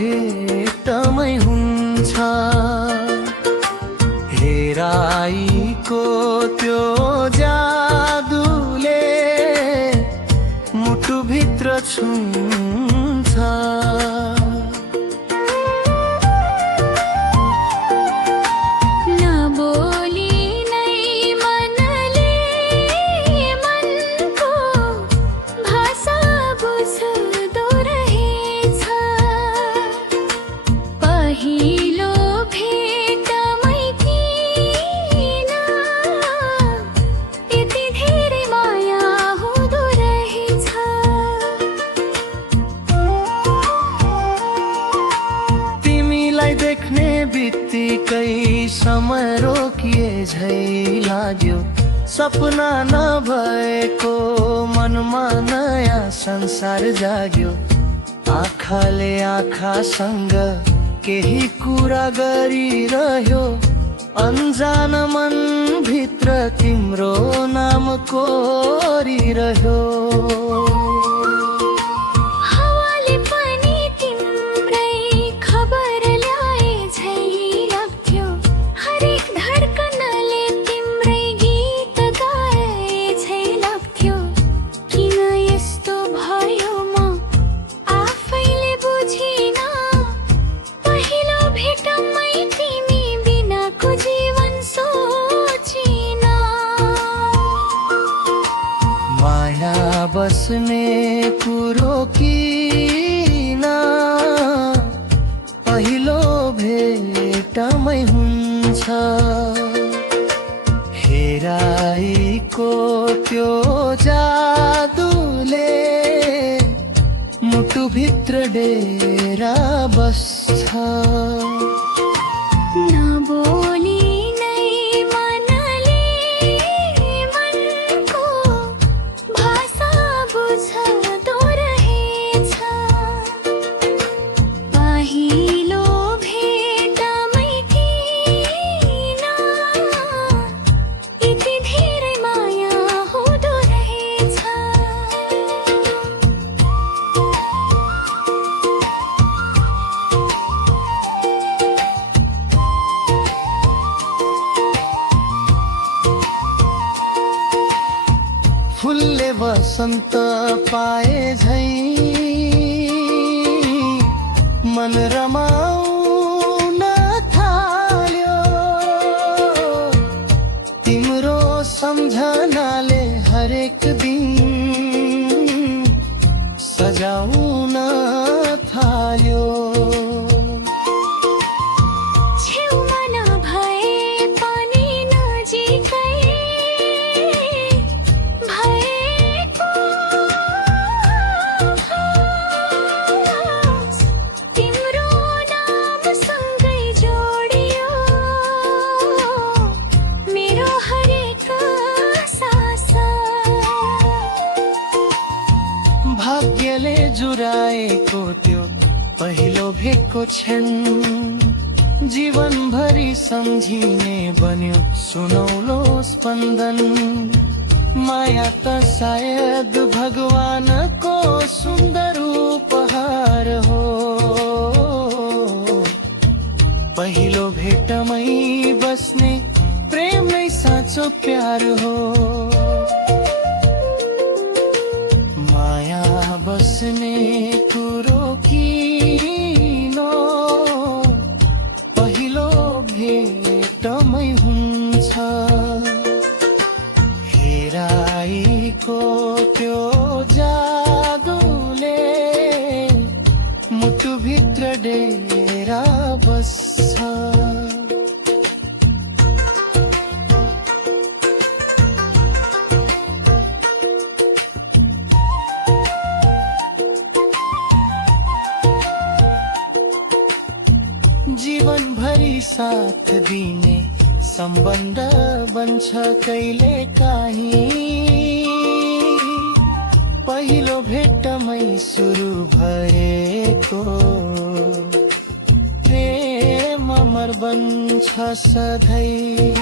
भेटमै हुन्छ। हेराइको त्यो जादुले मुटुभित्र छुन्छ। समय रोकिए झै लाग्यो, सपना नभएको मनमा नयाँ संसार जाग्यो। आँखाले आँखासँग केही कुरा गरिरह्यो, अन्जान मन भित्र तिम्रो नाम कोरिरह्यो। बस्ने कुरो किन पहिलो भेटमै हुन्छ। हेराइको त्यो जादुले मुटुभित्र डेरा बस्छ। फुलले बसन्त पाए झै मन रमाउन थाल्यो। तिम्रो सम्झनाले हरेक दिन सजाउन थाल्यो। भाग्यले जुराएको त्यो पहिलो भेटको क्षण जीवनभरि सम्झिने बन्यो सुनौलो स्पन्दन। माया त सायद भगवानको सुन्दर उपहार हो, पहिलो भेटमै बस्ने प्रेम नै साँचो प्यार हो। माया बस्ने कुरो किन पहिलो भेटमै हुन्छ। हेराइको त्यो जादुले मुटुभित्र डेरा बस्छ। जीवनभरि साथ दिने सम्बन्ध बन्छ कहिले काहीँ। पहिलो भेटमै सुरु भएको प्रेम अमर बन्छ सधैँ।